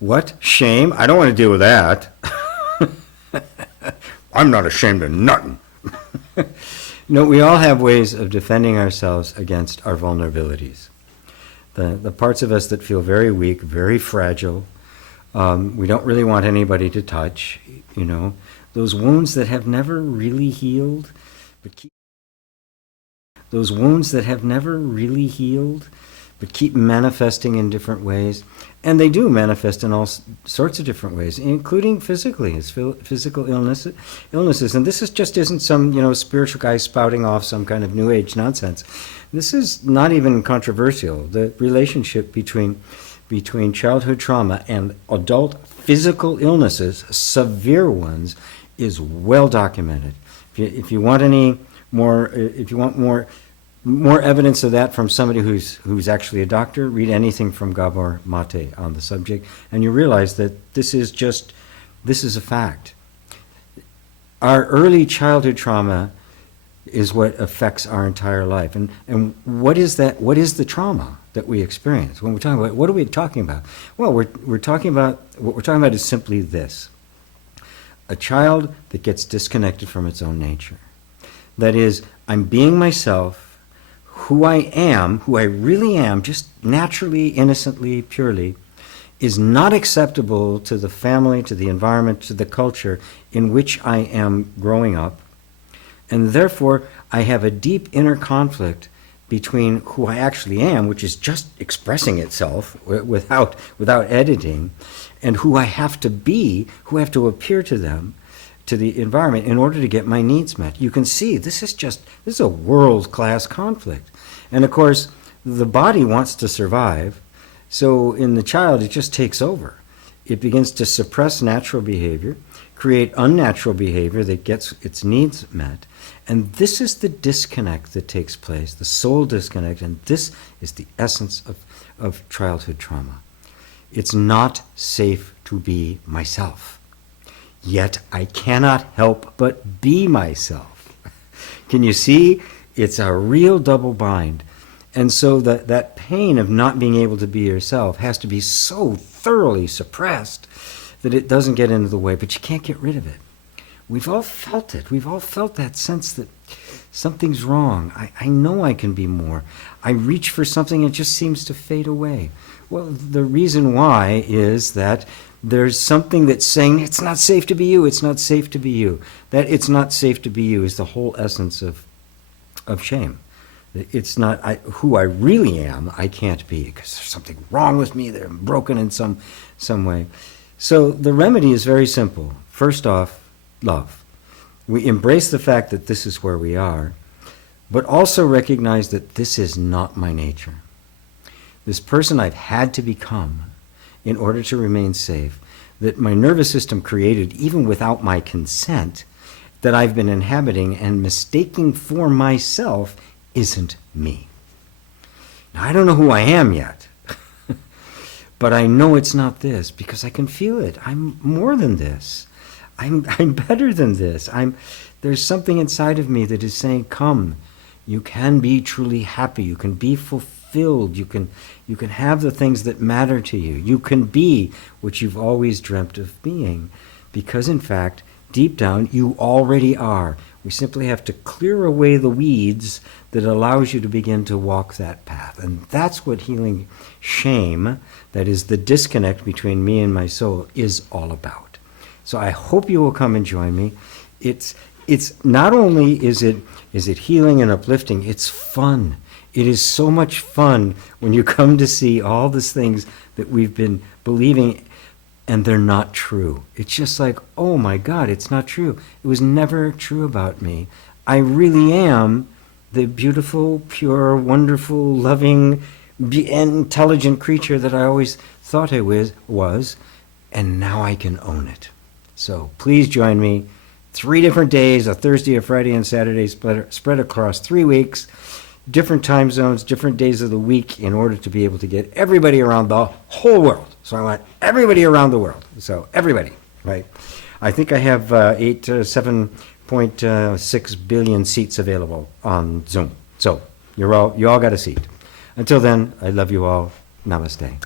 What? Shame? I don't want to deal with that. I'm not ashamed of nothing. No, we all have ways of defending ourselves against our vulnerabilities. The parts of us that feel very weak, very fragile, we don't really want anybody to touch, those wounds that have never really healed, those wounds that have never really healed, but keep manifesting in different ways. And they do manifest in all sorts of different ways, including physically, as physical illnesses. And this isn't some, spiritual guy spouting off some kind of New Age nonsense. This is not even controversial. The relationship between childhood trauma and adult physical illnesses, severe ones, is well documented. If you want more evidence of that from somebody who's actually a doctor, read anything from Gabor Mate on the subject, and you realize that this is a fact. Our early childhood trauma is what affects our entire life. And what is that? What is the trauma that we experience? When we're talking about, what are we talking about? Well, we're talking about, what we're talking about is simply this: a child that gets disconnected from its own nature. That is, I'm being myself, who I am, who I really am, just naturally, innocently, purely, is not acceptable to the family, to the environment, to the culture in which I am growing up. And therefore, I have a deep inner conflict between who I actually am, which is just expressing itself without editing, and who I have to be, who I have to appear to them, to the environment, in order to get my needs met. You can see this is a world-class conflict. And of course, the body wants to survive, so in the child it just takes over. It begins to suppress natural behavior, create unnatural behavior that gets its needs met. And this is the disconnect that takes place, the soul disconnect, and this is the essence of childhood trauma. It's not safe to be myself, yet I cannot help but be myself. Can you see? It's a real double bind. And so that pain of not being able to be yourself has to be so thoroughly suppressed that it doesn't get into the way, but you can't get rid of it. We've all felt it. We've all felt that sense that something's wrong. I know I can be more. I reach for something and it just seems to fade away. Well, the reason why is that there's something that's saying, it's not safe to be you, it's not safe to be you. That it's not safe to be you is the whole essence of shame. It's not who I really am, I can't be, because there's something wrong with me, they're broken in some way. So the remedy is very simple. First off, love. We embrace the fact that this is where we are, but also recognize that this is not my nature. This person I've had to become in order to remain safe, that my nervous system created even without my consent, that I've been inhabiting and mistaking for myself, isn't me. Now, I don't know who I am yet, but I know it's not this because I can feel it. I'm more than this. I'm better than this. There's something inside of me that is saying, come, you can be truly happy. You can be fulfilled. You can have the things that matter to you. You can be what you've always dreamt of being, because in fact, deep down, you already are. We simply have to clear away the weeds that allows you to begin to walk that path. And that's what healing shame, that is the disconnect between me and my soul, is all about. So I hope you will come and join me. It's not only is it healing and uplifting, it's fun. It is so much fun when you come to see all these things that we've been believing and they're not true. It's just like, oh my God, it's not true. It was never true about me. I really am the beautiful, pure, wonderful, loving, intelligent creature that I always thought I was, and now I can own it. So please join me. 3 different days, a Thursday, a Friday, and Saturday, spread across 3 weeks, different time zones, different days of the week, in order to be able to get everybody around the whole world. So I want everybody around the world. So everybody, right? I think I have 7.6 billion seats available on Zoom. So you all got a seat. Until then, I love you all. Namaste.